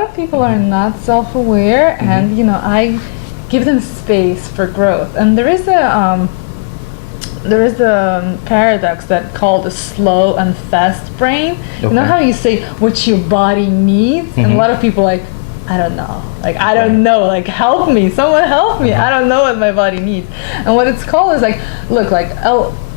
of people are not self-aware, and I give them space for growth. And there is a paradox that called the slow and fast brain. You know how you say what your body needs, and a lot of people like, I don't know, help me, someone help me, I don't know what my body needs. And what it's called is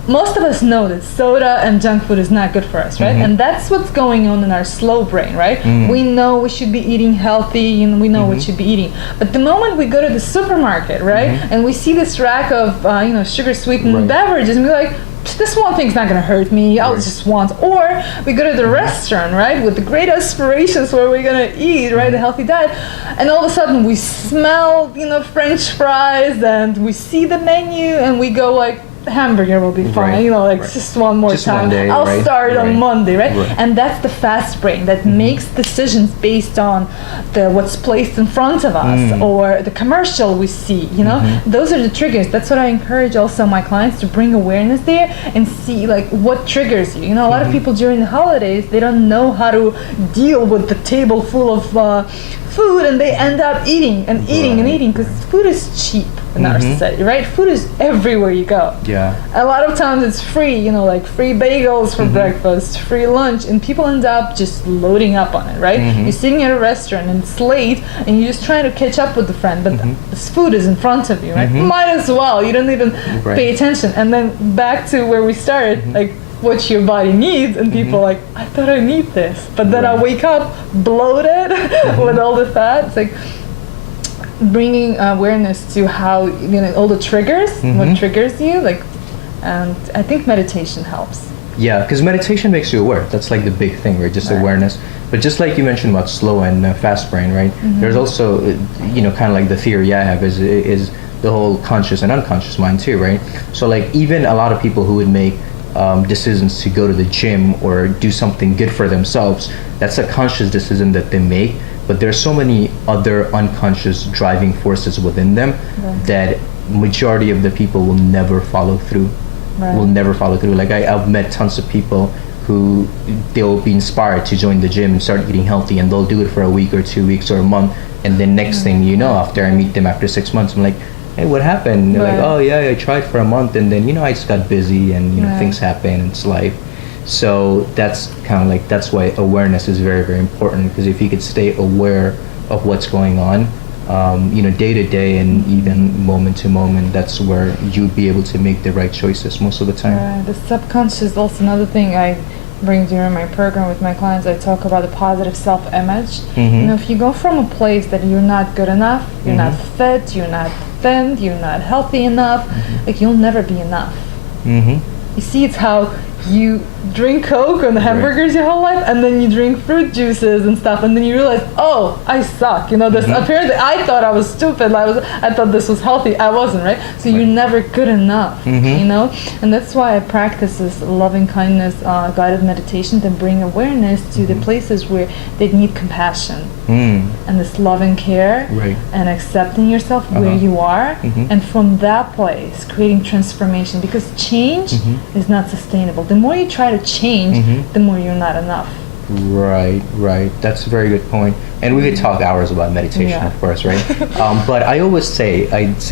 most of us know that soda and junk food is not good for us, right? And that's what's going on in our slow brain, right? We know we should be eating healthy, and we know what we should be eating. But the moment we go to the supermarket, right, and we see this rack of sugar sweetened beverages, and we're like, this one thing's not gonna hurt me, I'll just want. Or we go to the restaurant, right, with the great aspirations where we're gonna eat, right, a healthy diet, and all of a sudden we smell, French fries, and we see the menu, and we go like, hamburger will be fine, just one more time. One day, I'll start on Monday, right? And that's the fast brain that makes decisions based on what's placed in front of us or the commercial we see, Those are the triggers. That's what I encourage also my clients to bring awareness there and see what triggers you. A lot of people during the holidays, they don't know how to deal with the table full of food, and they end up eating and eating and eating because food is cheap in our society, right? Food is everywhere you go. Yeah. A lot of times it's free, like free bagels for breakfast, free lunch, and people end up just loading up on it, right? You're sitting at a restaurant and it's late, and you're just trying to catch up with a friend, but this food is in front of you, right? Might as well. You don't even pay attention. And then back to where we started, what your body needs, and people I thought I need this, but then I wake up bloated with all the fat. It's like bringing awareness to how all the triggers, what triggers you, and I think meditation helps. Yeah, because meditation makes you aware. That's like the big thing, right? Just awareness. But just like you mentioned about slow and fast brain, right? There's also kind of like the theory I have is the whole conscious and unconscious mind too, right? So even a lot of people who would make decisions to go to the gym or do something good for themselves, that's a conscious decision that they make, but there's so many other unconscious driving forces within them that majority of the people will never follow through. I've met tons of people who they'll be inspired to join the gym and start eating healthy, and they'll do it for a week or 2 weeks or a month, and then next thing you know, after I meet them after 6 months, I'm like, hey, what happened? They're like, oh yeah, I tried for a month, and then I just got busy, and things happen, it's life. So that's kind of that's why awareness is very, very important, because if you could stay aware of what's going on, day to day and even moment to moment, that's where you'd be able to make the right choices most of the time. The subconscious is also another thing I bring during my program with my clients. I talk about the positive self-image. If you go from a place that you're not good enough, you're not fit, you're not thin, you're not healthy enough, you'll never be enough. You see, it's how you drink Coke and hamburgers your whole life, and then you drink fruit juices and stuff, and then you realize, oh, I suck. This apparently I thought I was stupid. I thought this was healthy. I wasn't, right? So you're never good enough, And that's why I practice this loving kindness guided meditation to bring awareness to the places where they need compassion and this love and care and accepting yourself where you are, and from that place creating transformation, because change is not sustainable. The more you try to change, the more you're not enough. Right. That's a very good point. And we could talk hours about meditation, of course, right? But I say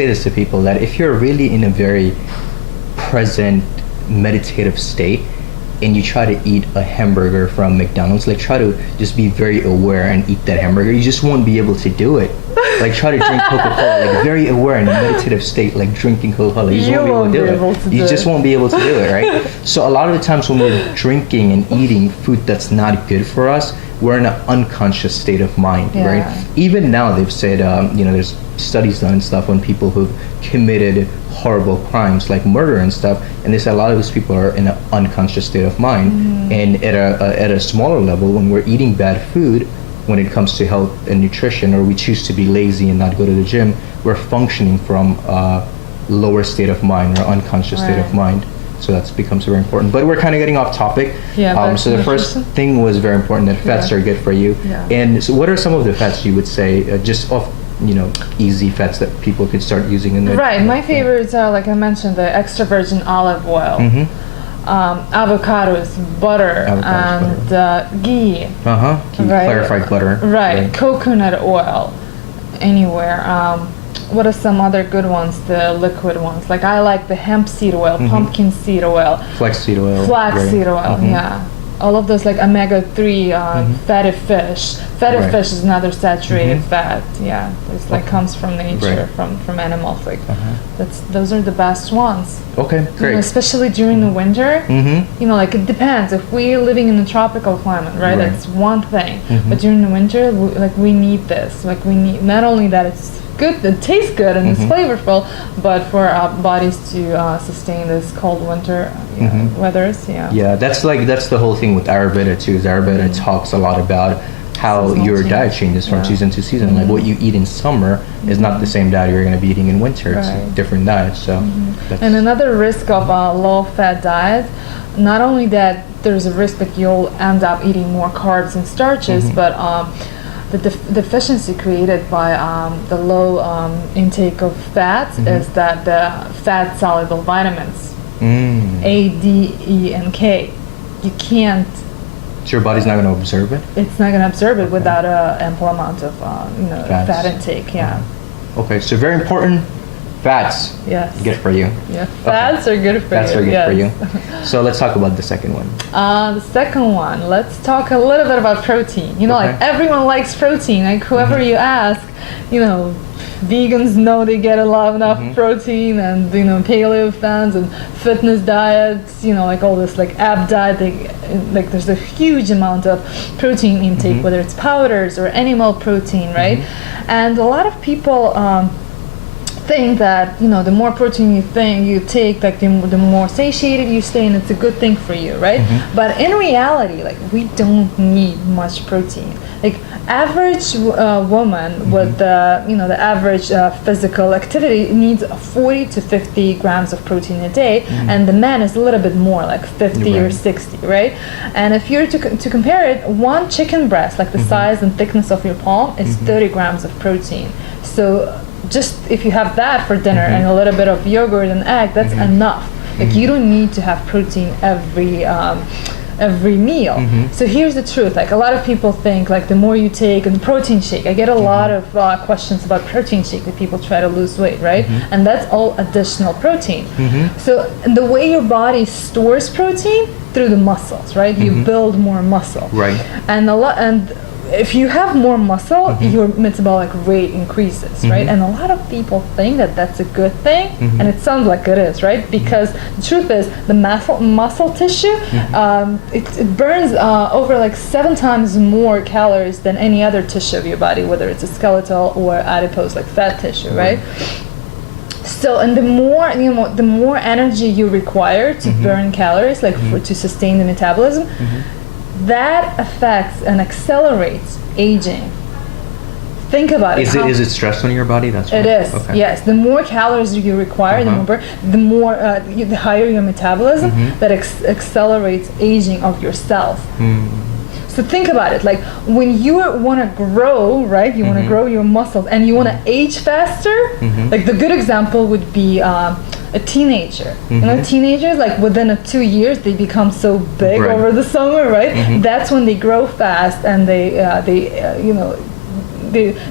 this to people, that if you're really in a very present meditative state and you try to eat a hamburger from McDonald's, try to just be very aware and eat that hamburger, you just won't be able to do it. Try to drink Coca-Cola, very aware in a meditative state, drinking Coca-Cola. You just won't be able to do it. You just won't be able to do it, right? So a lot of the times when we're drinking and eating food that's not good for us, we're in an unconscious state of mind, right? Even now they've said, there's studies done and stuff on people who've committed horrible crimes like murder and stuff, and they say a lot of those people are in an unconscious state of mind. And at a smaller level, when we're eating bad food, when it comes to health and nutrition, or we choose to be lazy and not go to the gym, we're functioning from a lower state of mind or unconscious state of mind. So that becomes very important. But we're kind of getting off topic. So the first thing was very important, that fats are good for you. And so what are some of the fats you would say, just off easy fats that people could start using in their my favorites are, like I mentioned, the extra virgin olive oil. avocados, butter, and ghee. Clarified butter. Right. Coconut oil. Anywhere. What are some other good ones? The liquid ones. Like I like the hemp seed oil, pumpkin seed oil, flaxseed oil. Flaxseed oil. Yeah. All of those like omega-3 fatty fish. Fatty fish is another saturated fat. Yeah, it's like comes from nature, from animals. Like those are the best ones. Okay, great. Especially during the winter. Like it depends. If we're living in a tropical climate, right? That's one thing. But during the winter, we need this. Like we need not only that it's good, it tastes good and it's flavorful, but for our bodies to sustain this cold winter weathers. Yeah, that's the whole thing with Ayurveda too. Is Ayurveda talks a lot about how your diet changes from season to season. Like what you eat in summer is not the same diet you're going to be eating in winter. It's a different diet. So and another risk of a low-fat diet, not only that there's a risk that you'll end up eating more carbs and starches, but the deficiency created by the low intake of fats is that the fat-soluble vitamins, A, D, E, and K, you can't. So your body's not going to absorb it? It's not going to absorb it without an ample amount of fat intake. Yeah. Okay, so very important. Fats. Yes. Good for you. Yeah. Fats are good for Fats you. are good for you. So let's talk about the second one. The second one, let's talk a little bit about protein. Like everyone likes protein. Like whoever you ask, vegans know they get a lot enough protein, and paleo fans and fitness diets, like all this like ab diet, like there's a huge amount of protein intake, whether it's powders or animal protein, right? And a lot of people think that the more protein you take, like the more satiated you stay, and it's a good thing for you, right? But in reality, like we don't need much protein. Like average woman with the average physical activity needs 40 to 50 grams of protein a day, and the man is a little bit more, like 50 or 60, right? And if you're to compare it, one chicken breast, like the size and thickness of your palm, is 30 grams of protein. So just if you have that for dinner and a little bit of yogurt and egg, that's enough. Like you don't need to have protein every meal. So here's the truth. Like a lot of people think like the more you take and protein shake. I get a lot of questions about protein shake that people try to lose weight, right? And that's all additional protein. So the way your body stores protein through the muscles, right? You build more muscle. Right. And if you have more muscle, your metabolic rate increases, right? And a lot of people think that that's a good thing, and it sounds like it is, right? Because the truth is, the muscle tissue, it burns over like 7 times more calories than any other tissue of your body, whether it's a skeletal or adipose, like fat tissue, right? So, and the more energy you require to burn calories, like to sustain the metabolism, that affects and accelerates aging. Think about it. Is it stress on your body? That's right. It is. Okay. Yes. The more calories you require, the higher your metabolism. That accelerates aging of your cells. So think about it. Like when you want to grow, right? You want to grow your muscles, and you want to age faster. Like the good example would be a teenager. Teenagers, like within 2 years, they become so big over the summer, right? That's when they grow fast, and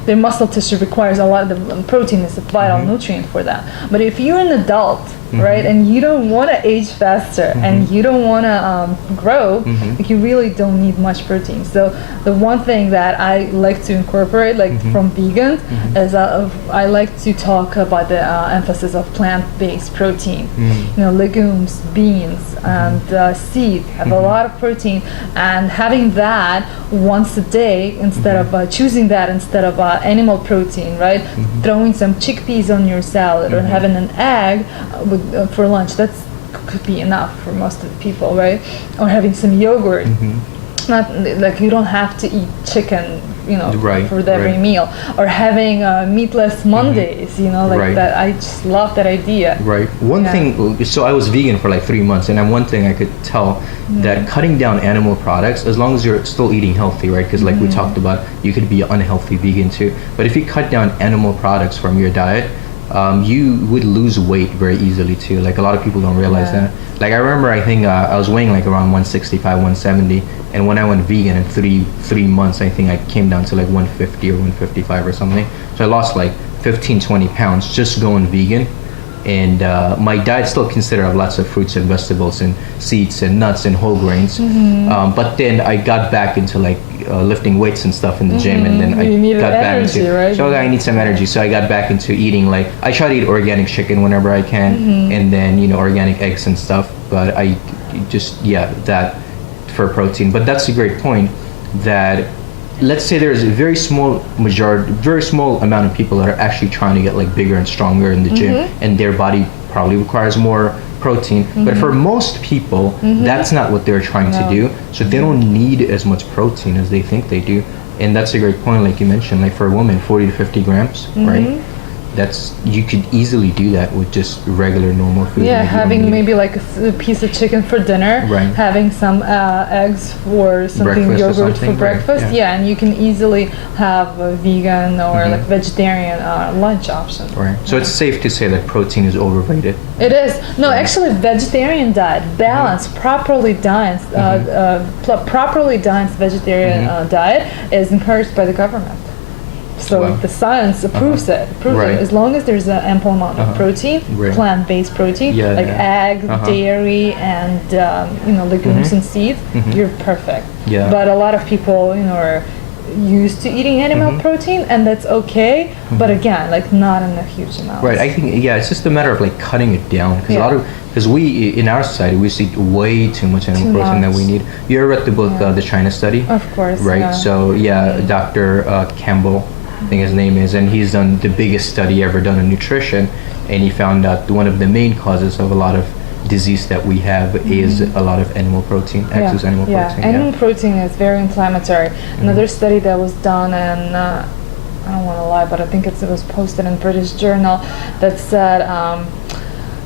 their muscle tissue requires a lot of the protein is a vital nutrient for that. But if you're an adult, right, and you don't want to age faster and you don't want to grow, like you really don't need much protein. So the one thing that I like to incorporate, like from vegans, is I like to talk about the emphasis of plant-based protein. Legumes, beans, and seeds have a lot of protein, and having that once a day instead of choosing that instead of animal protein, right? Throwing some chickpeas on your salad or having an egg for lunch, that could be enough for most of the people, right? Or having some yogurt. Not like you don't have to eat chicken, for every meal, or having meatless Mondays, that. I just love that idea. Right. One thing. So I was vegan for like 3 months, and one thing I could tell that cutting down animal products, as long as you're still eating healthy, right? Because like we talked about, you could be unhealthy vegan too. But if you cut down animal products from your diet, you would lose weight very easily too. Like a lot of people don't realize that. Like I remember, I think I was weighing like around 165, 170, and when I went vegan in three months, I think I came down to like 150 or 155 or something. So I lost like 15, 20 pounds just going vegan. And my diet still considered of lots of fruits and vegetables and seeds and nuts and whole grains. But then I got back into like lifting weights and stuff in the gym, and then I got back into right? so I need some energy. So I got back into eating, like I try to eat organic chicken whenever I can, and then organic eggs and stuff. But I just that for protein. But that's a great point. That let's say there's a very small amount of people that are actually trying to get like bigger and stronger in the gym, and their body probably requires more protein. But for most people, that's not what they're trying to do. So they don't need as much protein as they think they do. And that's a great point, like you mentioned, like for a woman, 40 to 50 grams, right? You could easily do that with just regular normal food. Yeah, having maybe like a piece of chicken for dinner, right? Having some eggs or something, breakfast yogurt or something, for breakfast. Right. Yeah, and you can easily have a vegan or like vegetarian lunch option. Right. So it's safe to say that protein is overrated. It is. No, actually, vegetarian diet, balanced, properly balanced vegetarian diet is encouraged by the government. So the science approves it. As long as there's an ample amount of protein, plant-based protein, like eggs, dairy, and legumes and seeds, you're perfect. Yeah. But a lot of people, are used to eating animal protein, and that's okay. But again, like not in a huge amount. Right. I think it's just a matter of like cutting it down, because we in our society we eat way too much animal protein that we need. You ever read the book The China Study? Of course. Right. Yeah. So Dr. Campbell, I think his name is, and he's done the biggest study ever done on nutrition, and he found out one of the main causes of a lot of disease that we have is a lot of animal protein, excess animal protein. Animal protein is very inflammatory. Another study that was done in, I don't want to lie, but I think it was posted in British Journal that said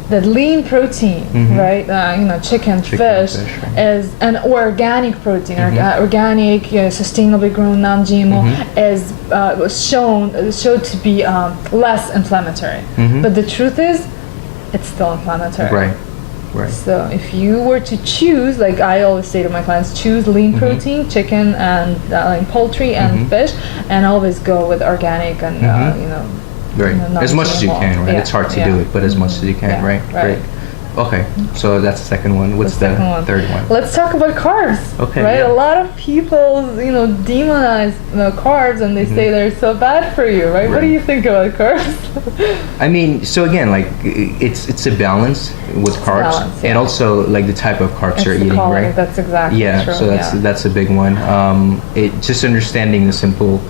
that lean protein, right? Chicken, fish, right, is an organic protein, organic, sustainably grown, non-GMO, was showed to be less inflammatory. But the truth is, it's still inflammatory. Right. Right. So if you were to choose, like I always say to my clients, choose lean protein, chicken and poultry and fish, and always go with organic and right. As much as you can, right? It's hard to do it, but as much as you can, right? Great. Okay, so that's the second one. What's the third one? Let's talk about carbs. Okay. Right? A lot of people, demonize carbs, and they say they're so bad for you, right? What do you think about carbs? I mean, so again, like it's a balance with carbs, and also like the type of carbs you're eating, right? That's exactly true. So that's a big one. It just understanding the simple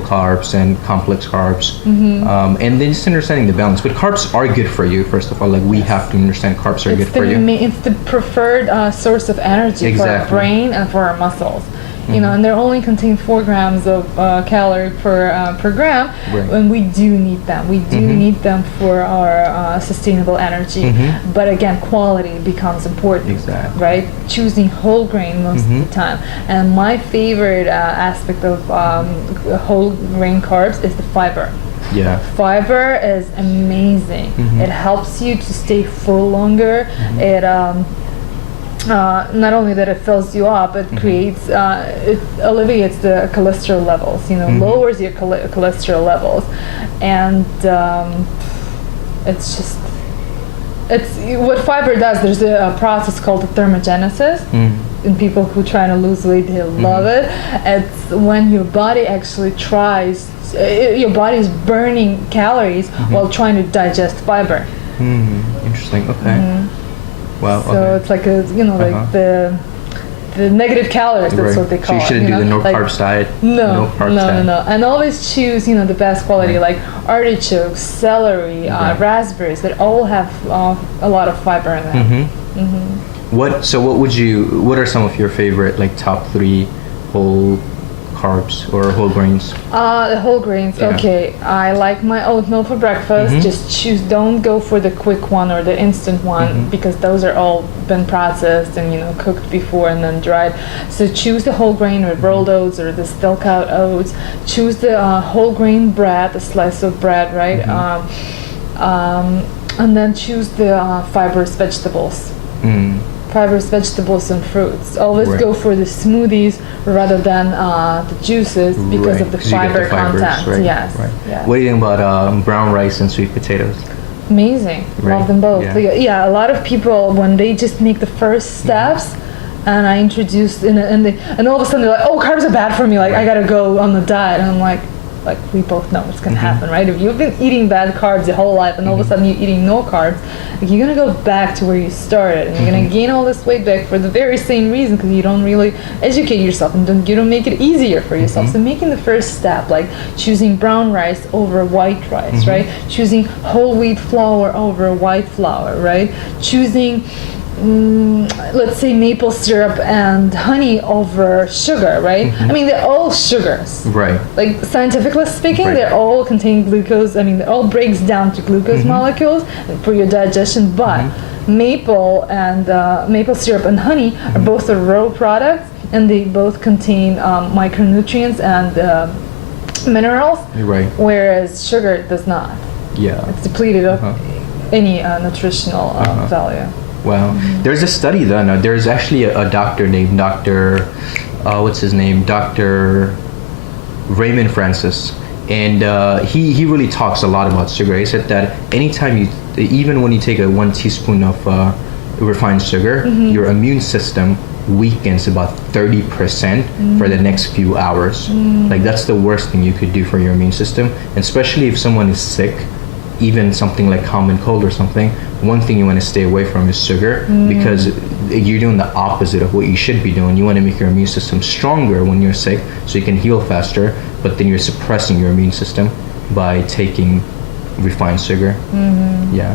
carbs and complex carbs, and then just understanding the balance. But carbs are good for you, first of all. Like we have to understand carbs are good for you. It's the preferred source of energy for our brain and for our muscles. And they only contain 4 grams of calorie per gram, and we do need them. We do need them for our sustainable energy. But again, quality becomes important, right? Choosing whole grain most of the time. And my favorite aspect of whole grain carbs is the fiber. Yeah. Fiber is amazing. It helps you to stay full longer. It not only that it fills you up, it creates, it alleviates the cholesterol levels, lowers your cholesterol levels, and it's what fiber does. There's a process called thermogenesis. In people who try to lose weight, they love it. It's when your body actually your body is burning calories while trying to digest fiber. Interesting. Okay. Wow. So it's like like the negative calories. That's what they call it. So you shouldn't do the no carb diet. No. And always choose the best quality, like artichokes, celery, raspberries. That all have a lot of fiber in them. What are some of your favorite like top 3 whole carbs or whole grains? The whole grains. Yeah. Okay, I like my oatmeal for breakfast. Don't go for the quick one or the instant one, because those are all been processed and cooked before and then dried. So choose the whole grain or rolled oats or the stilled oats. Choose the whole grain bread, the slice of bread, right? And then choose the fibrous vegetables. Fibers, vegetables, and fruits. Always Right. go for the smoothies rather than the juices because Right, of the 'cause you get fiber the fibers, content. right, Yes. right. Yes. What do you think about brown rice and sweet potatoes? Amazing. Right. Love them both. Yeah. Yeah, a lot of people when they just make the first steps, and I introduced and all of a sudden they're like, oh, carbs are bad for me. Like I gotta go on the diet, and I'm like we both know what's gonna happen, right? If you've been eating bad carbs your whole life, and all of a sudden you're eating no carbs, like, you're gonna go back to where you started, and you're gonna gain all this weight back for the very same reason, because you don't really educate yourself and you don't make it easier for yourself. So making the first step, like choosing brown rice over white rice, right? Choosing whole wheat flour over white flour, right? Choosing let's say maple syrup and honey over sugar, right? I mean, they're all sugars. Right. Like scientifically speaking, Right. they all contain glucose. I mean, it all breaks down to glucose molecules for your digestion. But maple and maple syrup and honey are both a raw products, and they both contain micronutrients and minerals. Right. Whereas sugar does not. Yeah. It's depleted of any nutritional value. Wow. There's a study done. There's actually a doctor named Dr. What's his name? Dr. Raymond Francis. And he really talks a lot about sugar. He said that anytime even when you take a 1 teaspoon of refined sugar, your immune system weakens about 30% for the next few hours. Like that's the worst thing you could do for your immune system, and especially if someone is sick, even something like common cold or something. One thing you want to stay away from is sugar, because you're doing the opposite of what you should be doing. You want to make your immune system stronger when you're sick so you can heal faster, but then you're suppressing your immune system by taking refined sugar. Yeah.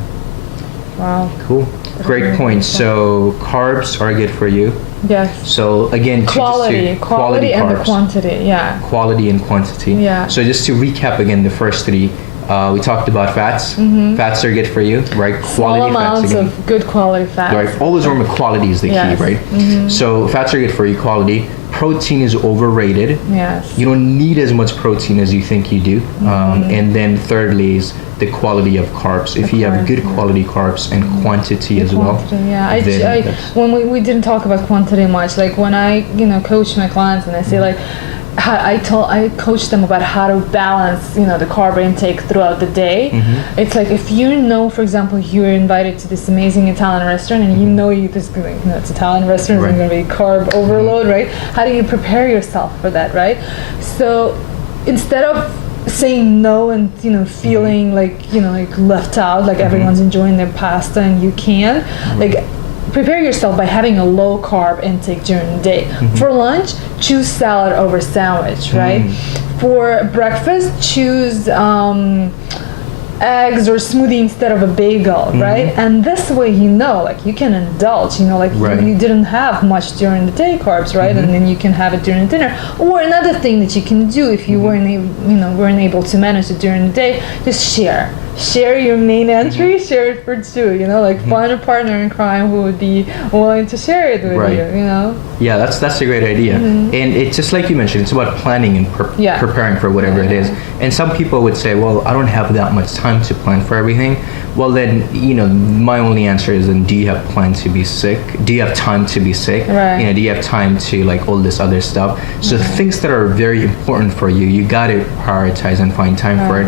Wow. Cool. Great point. So carbs are good for you. Yes. So again, Quality and the carbs. quantity. Yeah. Quality and quantity. Yeah. So just to recap again, the first three, we talked about fats. Fats are good for you, right? Small Quality amounts fats again. of good quality fats. Right. Always remember quality is the Yes. key, right? So fats are good for you. Quality. Protein is overrated. Yes. You don't need as much protein as you think you do. And then thirdly is the quality of carbs. If you have carbs, good quality carbs and quantity as well. Quantity, yeah. then When we didn't talk about quantity much, like when I coach my clients and I say like, I coach them about how to balance, the carb intake throughout the day. It's like if you know, for example, you're invited to this amazing Italian restaurant and you know it's Italian restaurant, Right. it's going to be carb overload, right? How do you prepare yourself for that, right? So instead of saying no and feeling like left out, like everyone's enjoying their pasta and you can't, like prepare yourself by having a low carb intake during the day. For lunch, choose salad over sandwich, right? For breakfast, choose eggs or smoothie instead of a bagel, right? And this way, like you can indulge, like Right. you didn't have much during the day carbs, right? And then you can have it during the dinner. Or another thing that you can do if you weren't able to manage it during the day, just share your main entry, share it for two, like find a partner in crime who would be willing to share it with Right. you, Yeah, that's a great idea. And it's just like you mentioned, it's about planning and preparing for whatever it is. And some people would say, well, I don't have that much time to plan for everything. Well, then, my only answer is, then do you have plan to be sick? Do you have time to be sick? Right. Do you have time to like all this other stuff? So things that are very important for you, you got to prioritize and find time for it.